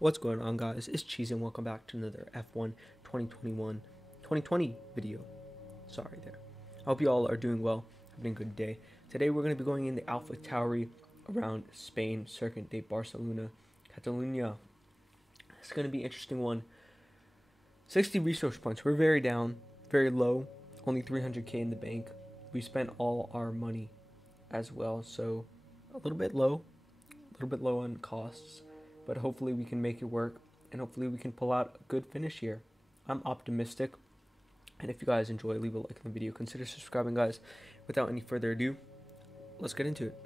What's going on, guys? It's Cheese and welcome back to another F1 2020 video. Sorry there. I hope you all are doing well, having a good day. Today we're going to be going in the Alpha Tauri around Spain, Circuit de Barcelona, Catalunya. It's going to be an interesting one. 60 resource points. We're very down, very low, only 300k in the bank. We spent all our money as well, so a little bit low on costs, but hopefully we can make it work and hopefully we can pull out a good finish here. I'm optimistic, and if you guys enjoy, leave a like in the video, consider subscribing, guys. Without any further ado, let's get into it.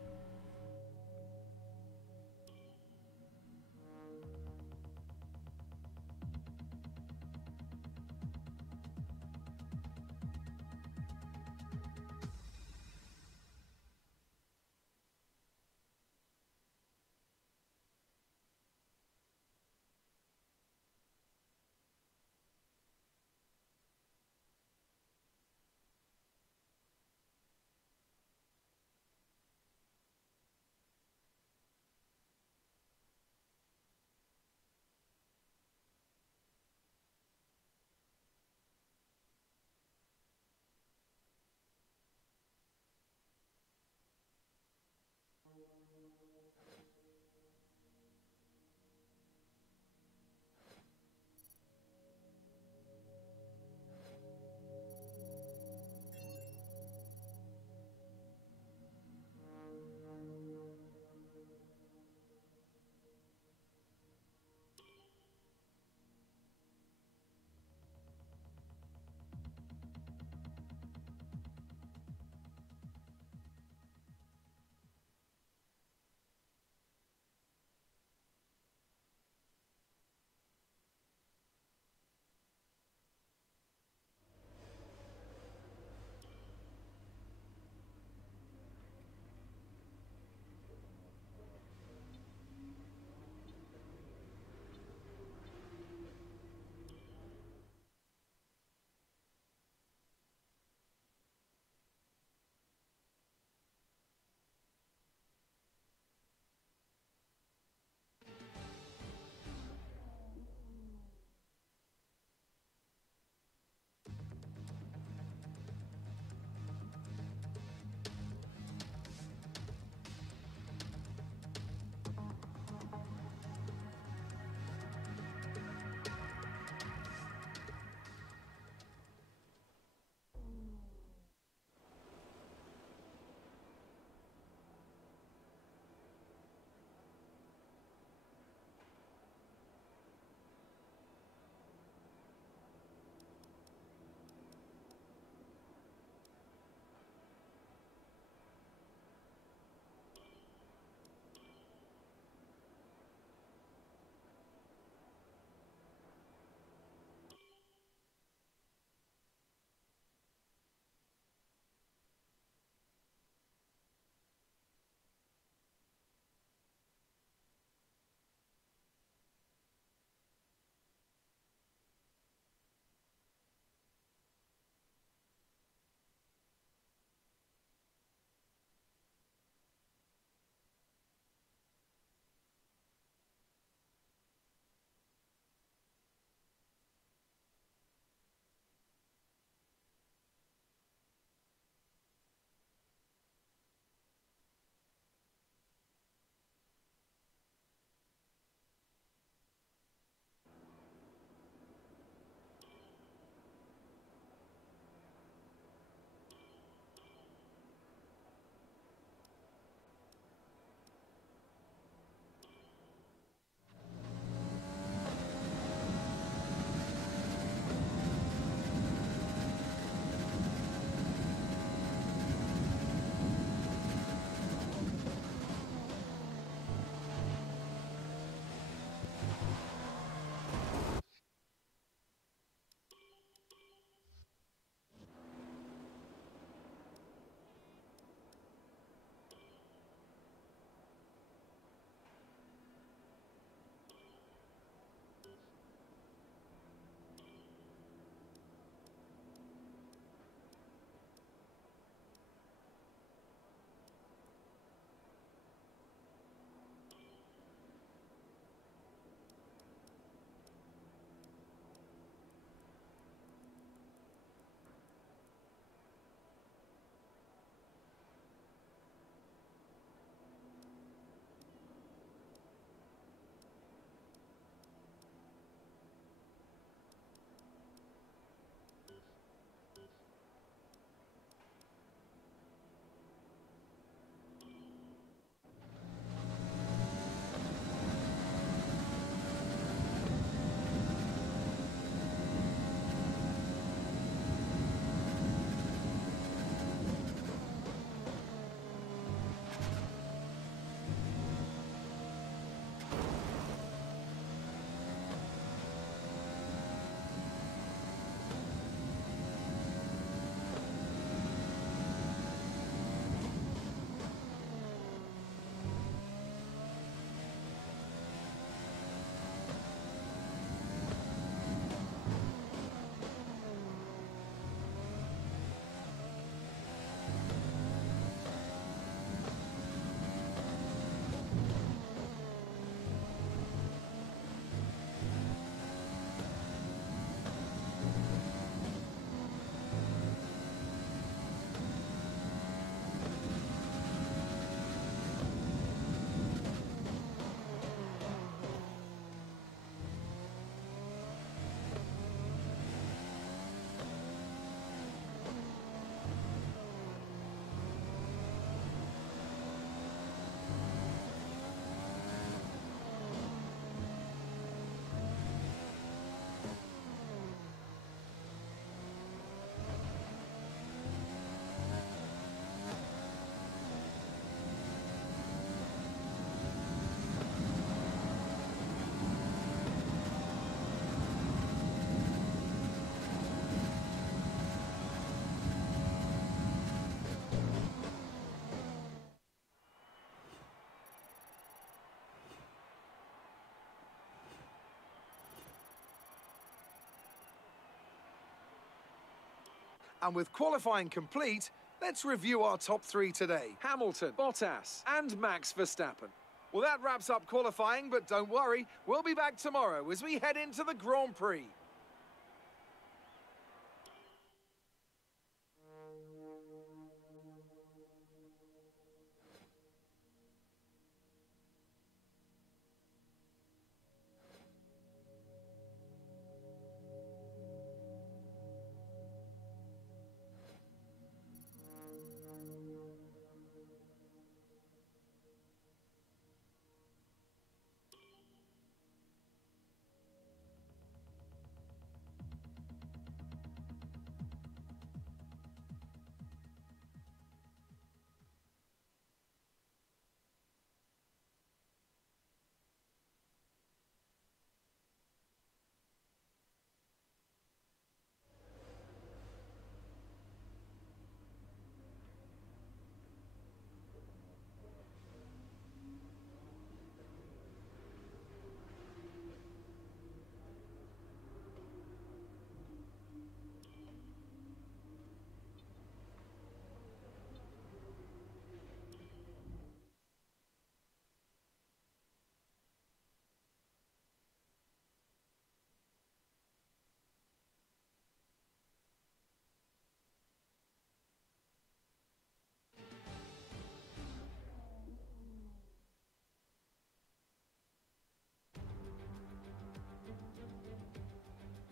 And with qualifying complete, let's review our top three today. Hamilton, Bottas, and Max Verstappen. Well, that wraps up qualifying, but don't worry, we'll be back tomorrow as we head into the Grand Prix.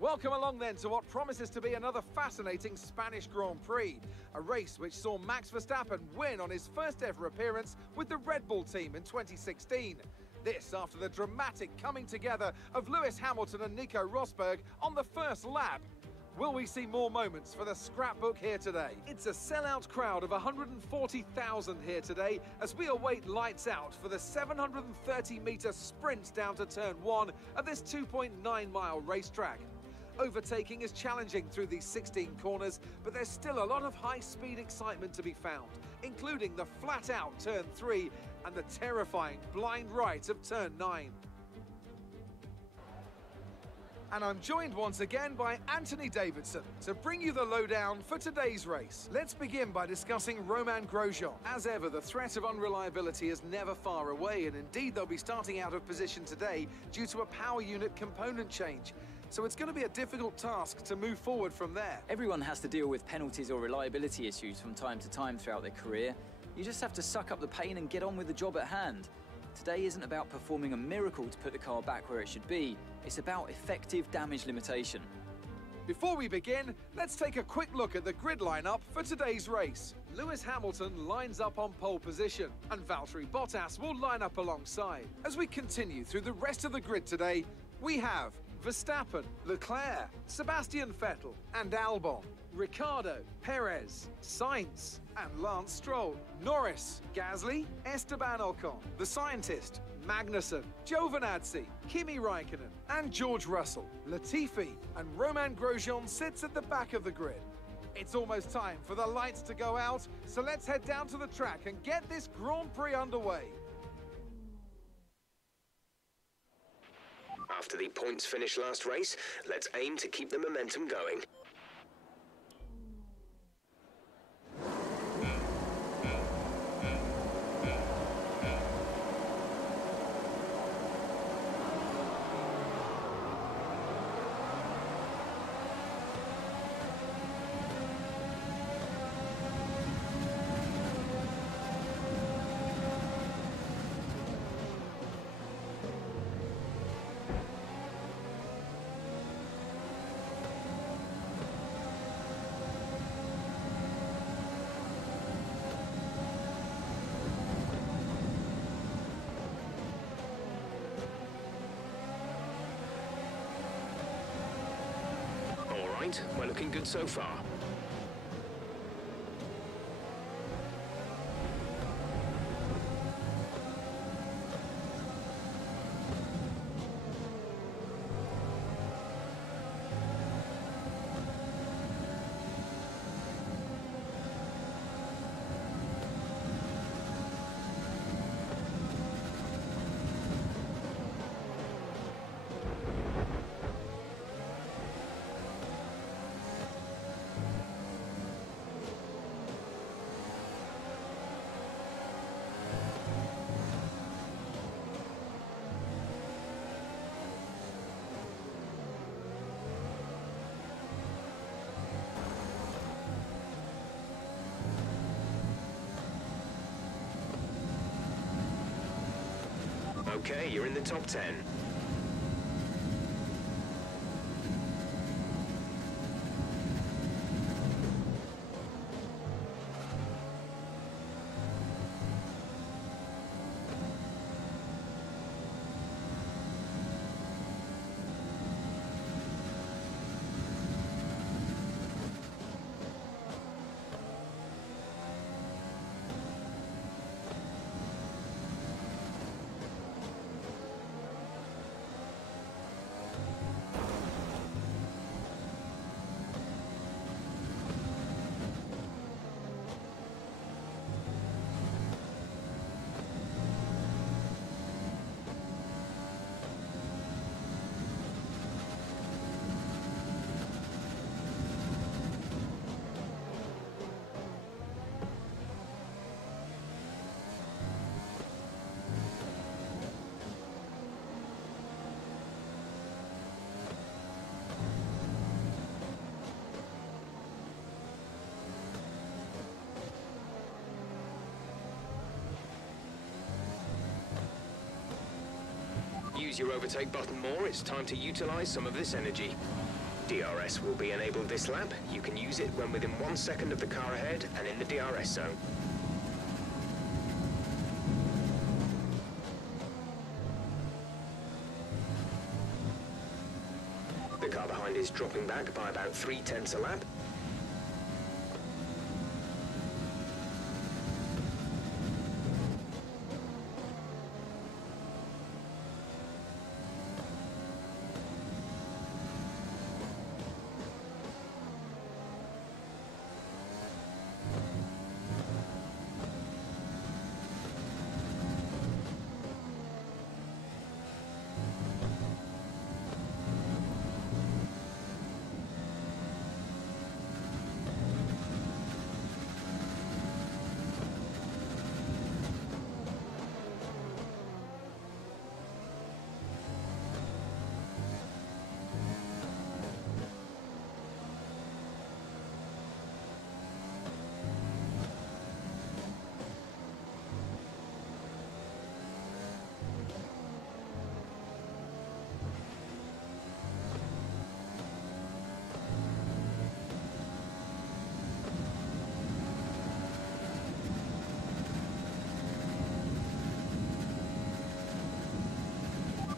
Welcome along then to what promises to be another fascinating Spanish Grand Prix. A race which saw Max Verstappen win on his first ever appearance with the Red Bull team in 2016. This after the dramatic coming together of Lewis Hamilton and Nico Rosberg on the first lap. Will we see more moments for the scrapbook here today? It's a sellout crowd of 140,000 here today as we await lights out for the 730-metre sprint down to turn 1 of this 2.9-mile racetrack. Overtaking is challenging through these 16 corners, but there's still a lot of high-speed excitement to be found, including the flat-out turn 3 and the terrifying blind right of turn 9. And I'm joined once again by Anthony Davidson to bring you the lowdown for today's race. Let's begin by discussing Romain Grosjean. As ever, the threat of unreliability is never far away, and indeed they'll be starting out of position today due to a power unit component change. So it's going to be a difficult task to move forward from there. Everyone has to deal with penalties or reliability issues from time to time throughout their career. You just have to suck up the pain and get on with the job at hand. Today isn't about performing a miracle to put the car back where it should be. It's about effective damage limitation. Before we begin, let's take a quick look at the grid lineup for today's race. Lewis Hamilton lines up on pole position, and Valtteri Bottas will line up alongside. As we continue through the rest of the grid today, we have Verstappen, Leclerc, Sebastian Vettel and Albon, Ricciardo, Perez, Sainz and Lance Stroll, Norris, Gasly, Esteban Ocon, the scientist, Magnussen, Giovinazzi, Kimi Raikkonen and George Russell. Latifi and Romain Grosjean sits at the back of the grid. It's almost time for the lights to go out, so let's head down to the track and get this Grand Prix underway. After the points finish last race, let's aim to keep the momentum going. We're looking good so far. Okay, you're in the top 10. Use your overtake button more, it's time to utilize some of this energy. DRS will be enabled this lap. You can use it when within 1 second of the car ahead and in the DRS zone. The car behind is dropping back by about 0.3 a lap.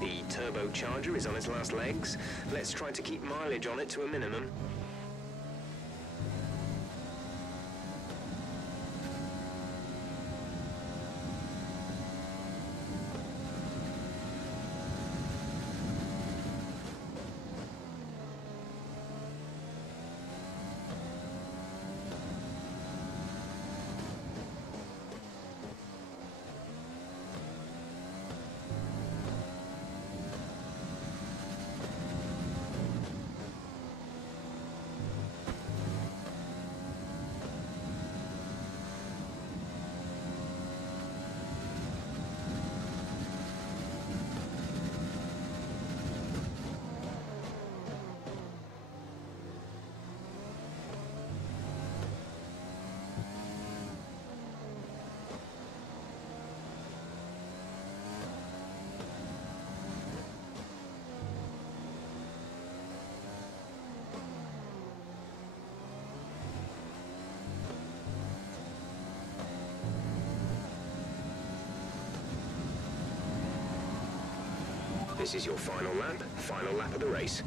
The turbocharger is on its last legs. Let's try to keep mileage on it to a minimum. This is your final lap of the race.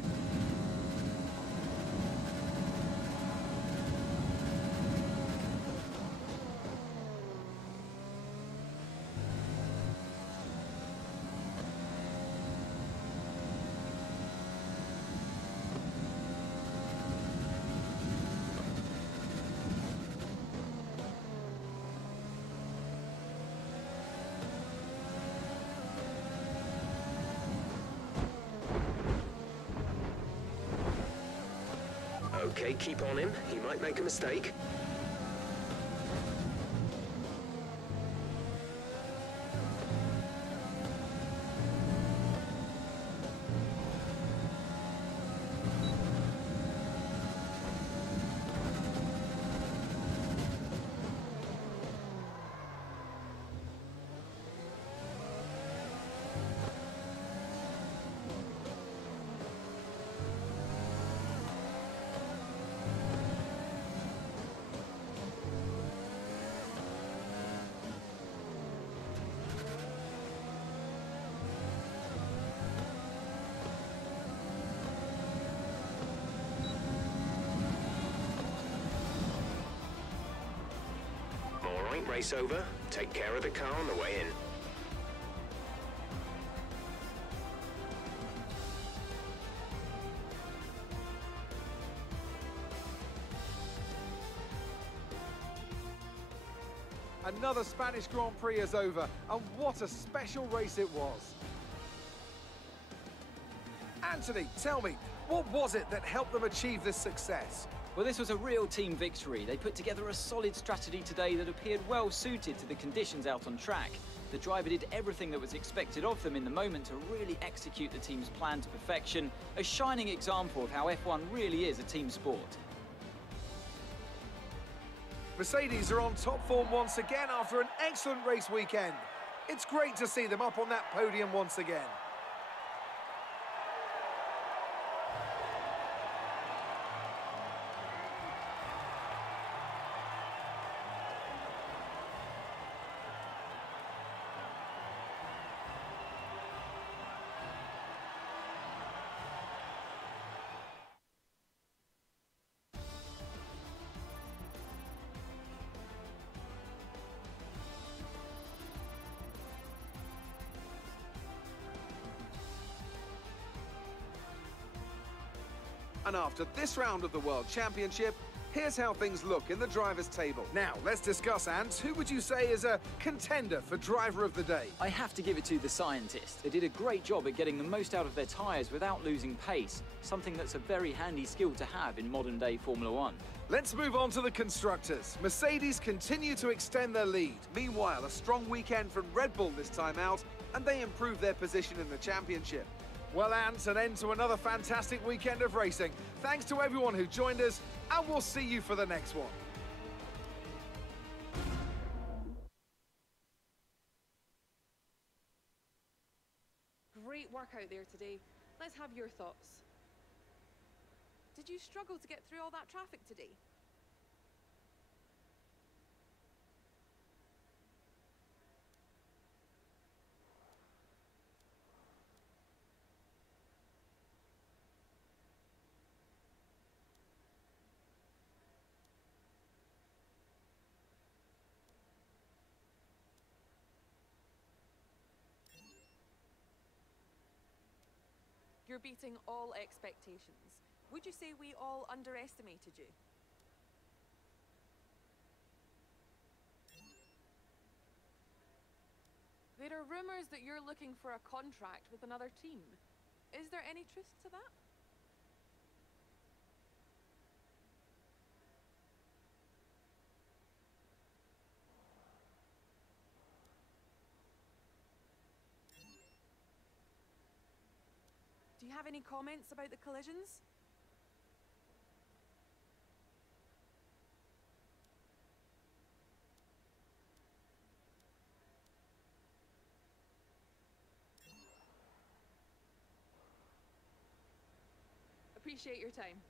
Okay, keep on him. He might make a mistake. race over, take care of the car on the way in. Another Spanish Grand Prix is over, and what a special race it was. Anthony, tell me, what was it that helped them achieve this success? Well, this was a real team victory. They put together a solid strategy today that appeared well suited to the conditions out on track. The driver did everything that was expected of them in the moment to really execute the team's plan to perfection, a shining example of how F1 really is a team sport. Mercedes are on top form once again after an excellent race weekend. It's great to see them up on that podium once again. And after this round of the World Championship, here's how things look in the drivers' table. Now, let's discuss, Ant. Who would you say is a contender for Driver of the Day? I have to give it to the scientists. They did a great job at getting the most out of their tyres without losing pace, something that's a very handy skill to have in modern-day Formula One. Let's move on to the constructors. Mercedes continue to extend their lead. Meanwhile, a strong weekend from Red Bull this time out, and they improve their position in the championship. Well, Ant, an end to another fantastic weekend of racing. Thanks to everyone who joined us, and we'll see you for the next one. Great work out there today. Let's have your thoughts. Did you struggle to get through all that traffic today? You're beating all expectations. Would you say we all underestimated you? There are rumors that you're looking for a contract with another team. Is there any truth to that? Do you have any comments about the collisions? Appreciate your time.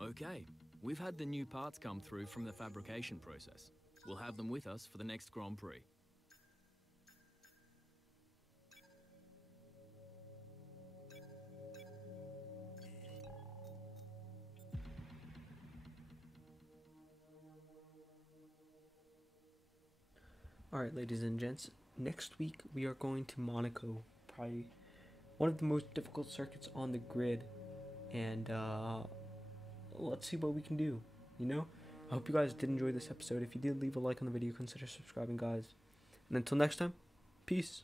Okay, we've had the new parts come through from the fabrication process. We'll have them with us for the next Grand Prix. Alright, ladies and gents, next week we are going to Monaco probably one of the most difficult circuits on the grid, and let's see what we can do, you know? I hope you guys did enjoy this episode. If you did, leave a like on the video, consider subscribing, guys. And until next time, peace.